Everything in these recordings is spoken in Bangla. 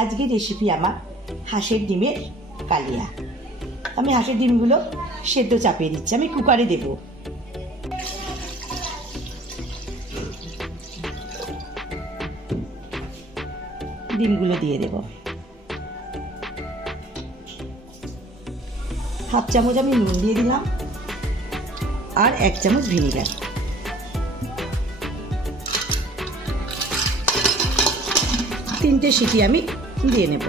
আজকের রেসিপি আমার হাঁসের ডিমের কালিয়া। আমি হাঁসের ডিমগুলো সেদ্ধ চাপিয়ে দিচ্ছি, আমি কুকারে দেবো। ডিমগুলো দিয়ে দেব। হাফ চামচ আমি নুন দিয়ে দিলাম, আর এক চামচ ভিনিগার। তিনটে সিটি আমি দিয়ে নেব।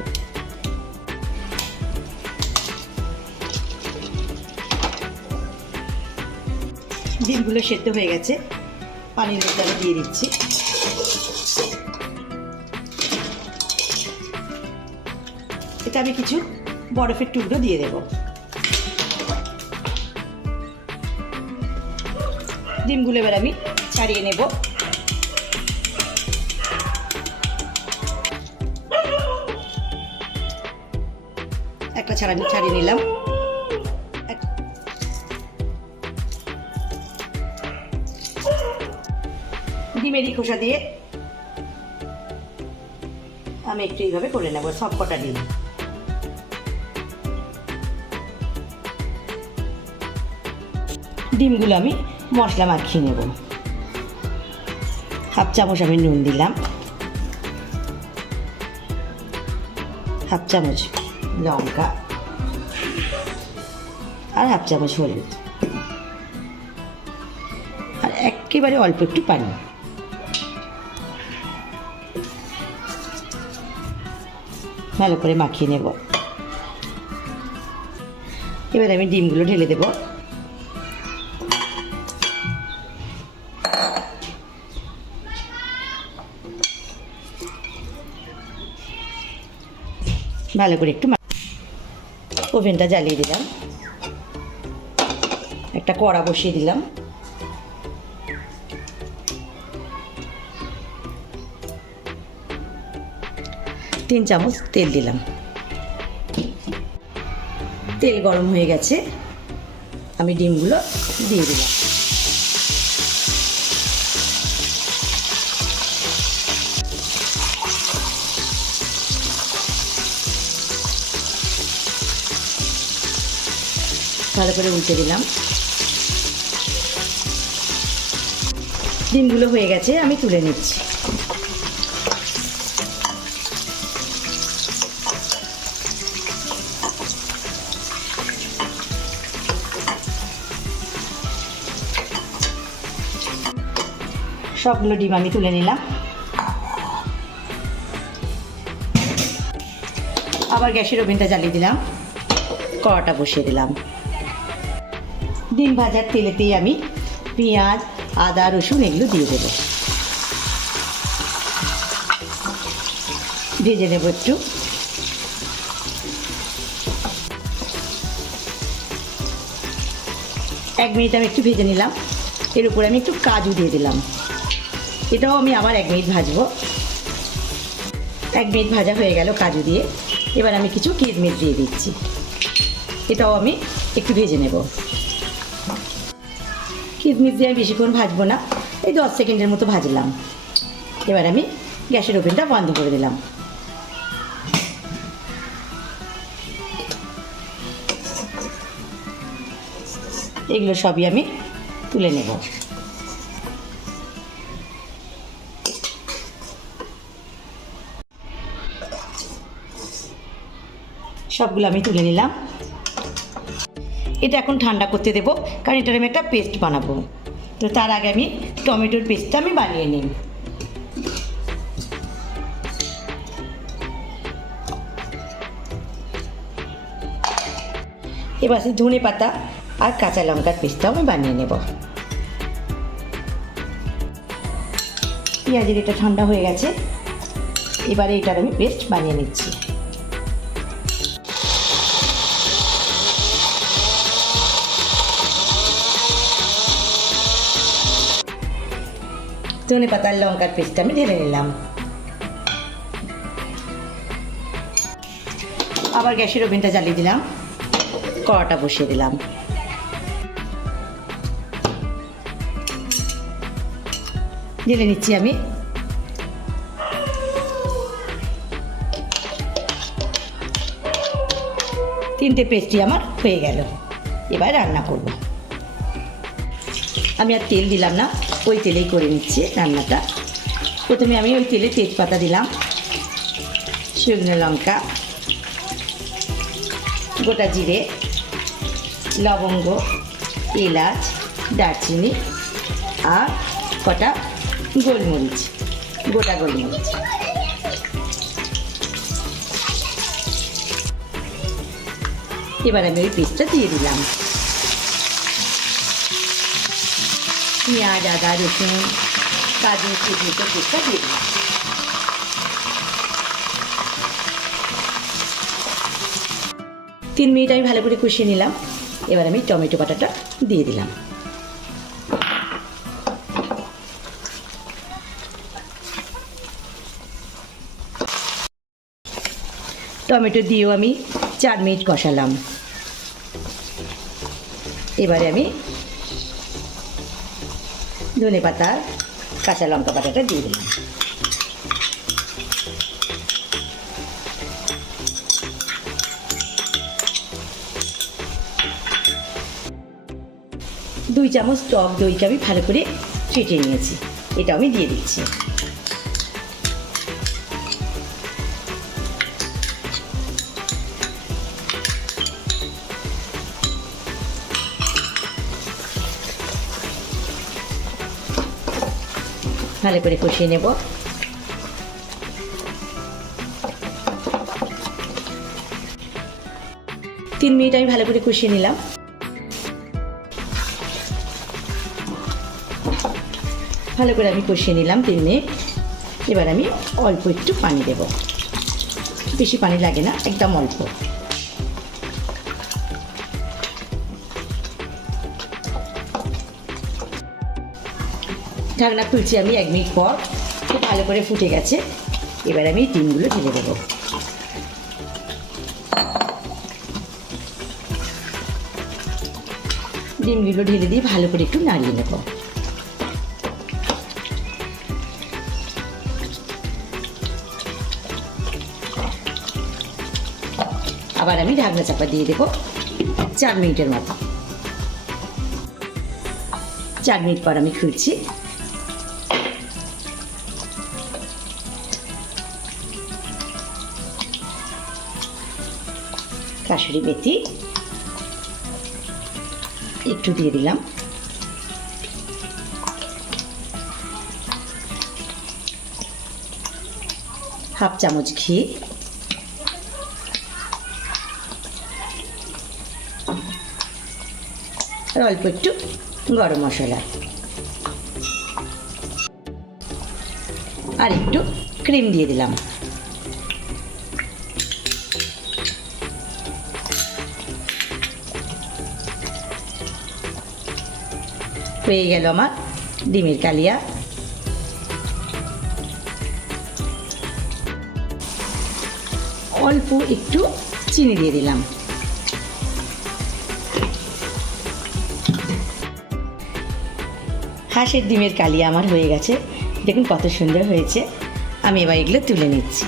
ডিমগুলো সেদ্ধ হয়ে গেছে। পানির মধ্যে আমি দিয়ে দিচ্ছি। এটা আমি কিছু বরফের টুকরো দিয়ে দেব। ডিমগুলো এবার আমি ছাড়িয়ে নেব। একটা ছাড়া ছাড়িয়ে নিলাম। ডিমেরই খোসা দিয়ে আমি একটু এইভাবে করে নেব, সব কটা ডিম। ডিমগুলো আমি মশলা মাখিয়ে নেব। হাফ চামচ আমি নুন দিলাম। হাফ চামচ লঙ্কা। আর হাফ চামচ হলুদ। আর একেবারে অল্প একটু পানি। ভালো করে মাখিয়ে নেব। এবার আমি ডিমগুলো ঢেলে দেব। ভালো করে একটু ওভেনটা জ্বালিয়ে দিলাম। একটা কড়া বসিয়ে দিলাম। তিন চামচ তেল দিলাম। তেল গরম হয়ে গেছে। আমি ডিমগুলো দিয়ে দিলাম। ভালো করে উল্টে দিলাম। ডিমগুলো হয়ে গেছে, আমি তুলে নিচ্ছি। সবগুলো ডিম আমি তুলে নিলাম। আবার গ্যাসের ওভেনটা জ্বালিয়ে দিলাম। কড়াটা বসিয়ে দিলাম। ডিম ভাজার তেলেতেই আমি পেঁয়াজ, আদা, রসুন এগুলো দিয়ে দেবো। ভেজে নেব একটু। এক মিনিট আমি একটু ভেজে নিলাম। এর উপরে আমি একটু কাজু দিয়ে দিলাম। এটাও আমি আবার এক মিনিট ভাজবো। এক মিনিট ভাজা হয়ে গেল কাজু দিয়ে। এবার আমি কিছু কিশমিশ দিয়ে দিচ্ছি। এটাও আমি একটু ভেজে নেব। কিশমিশ দিয়ে আমি বেশিক্ষণ ভাজবো না। এই দশ সেকেন্ডের মতো ভাজলাম। এবার আমি গ্যাসের ওভেনটা বন্ধ করে দিলাম। এগুলো সবই আমি তুলে নেব। সবগুলো আমি তুলে নিলাম। এটা এখন ঠান্ডা করতে দেবো, কারণ এটার আমি একটা পেস্ট বানাবো। তো তার আগে আমি টমেটোর পেস্টটা আমি বানিয়ে নিই। এবার সে ধনে পাতা আর কাঁচা লঙ্কার পেস্টটাও আমি বানিয়ে নেব। পেঁয়াজের এটা ঠান্ডা হয়ে গেছে, এবারে এটার আমি পেস্ট বানিয়ে নিচ্ছি। ধনে পাতার লঙ্কার পেস্টটা আমি ঢেলে নিলাম আবার গ্যাসের ওভেনটা জ্বালিয়ে দিলাম। কড়াটা বসিয়ে দিলাম। ঢেলে নিচ্ছি আমি। তিনটে পেস্ট্রি আমার হয়ে গেল। এবার রান্না করব। আমি আর তেল দিলাম না। ওই তেলেই করে নিচ্ছি রান্নাটা। প্রথমে আমি ওই তেলে তেজপাতা দিলাম, শুকনো লঙ্কা, গোটা জিরে, লবঙ্গ, এলাচ, দারচিনি আর কটা গোলমরিচ, গোটা গোলমরিচ। এবার আমি ওই পেস্টটা দিয়ে দিলাম। পেঁয়াজ আদা রসুন কাজু কুচুটো পেস্টটা দিয়ে দিলাম তিন মিনিট আমি ভালো করে কষিয়ে নিলাম। এবার আমি টমেটো বাটাটা দিয়ে দিলাম। টমেটো দিয়েও আমি চার মিনিট কষালাম। এবারে আমি ধনে পাতা, কাঁচা লঙ্কা পাতাটা দিয়ে দিলাম। দুই চামচ টক দইকে আমি ভালো করে ফেটে নিয়েছি। এটা আমি দিয়ে দিচ্ছি। ভালো করে কষিয়ে নেব। তিন মিনিট আমি ভালো করে কষিয়ে নিলাম। ভালো করে আমি কষিয়ে নিলাম তিন মিনিট। এবার আমি অল্প একটু পানি দেব। বেশি পানি লাগে না, একদম অল্প। ঢাকনা খুলছি আমি এক মিনিট পর। খুব ভালো করে ফুটে গেছে। এবার আমি ডিমগুলো ঢেলে দেবো। ডিমগুলো ঢেলে দিয়ে ভালো করে একটু নাড়িয়ে নেব। আবার আমি ঢাকনা চাপা দিয়ে দেবো চার মিনিটের মতো। চার মিনিট পর আমি খুলছি। কাশুরি মেথি। একটু দিয়ে দিলাম। হাফ চামচ ঘি। আর অল্প একটু গরম মশলা। আর একটু ক্রিম দিয়ে দিলাম। হয়ে গেল আমার ডিমের কালিয়া। অল্প একটু চিনি দিয়ে দিলাম। হাঁসের ডিমের কালিয়া আমার হয়ে গেছে। দেখুন কত সুন্দর হয়েছে। আমি এবার এগুলো তুলে নিচ্ছি।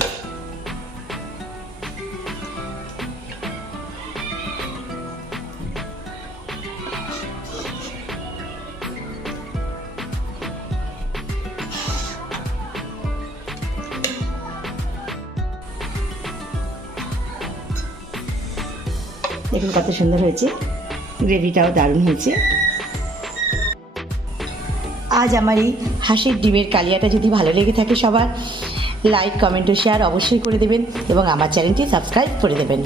দেখুন কত সুন্দর হয়েছে। গ্রেভিটাও দারুণ হয়েছে। আজ আমার এই হাঁসের ডিমের কালিয়াটা যদি ভালো লেগে থাকে সবার লাইক কমেন্ট ও শেয়ার অবশ্যই করে দেবেন এবং আমার চ্যানেলটি সাবস্ক্রাইব করে দেবেন।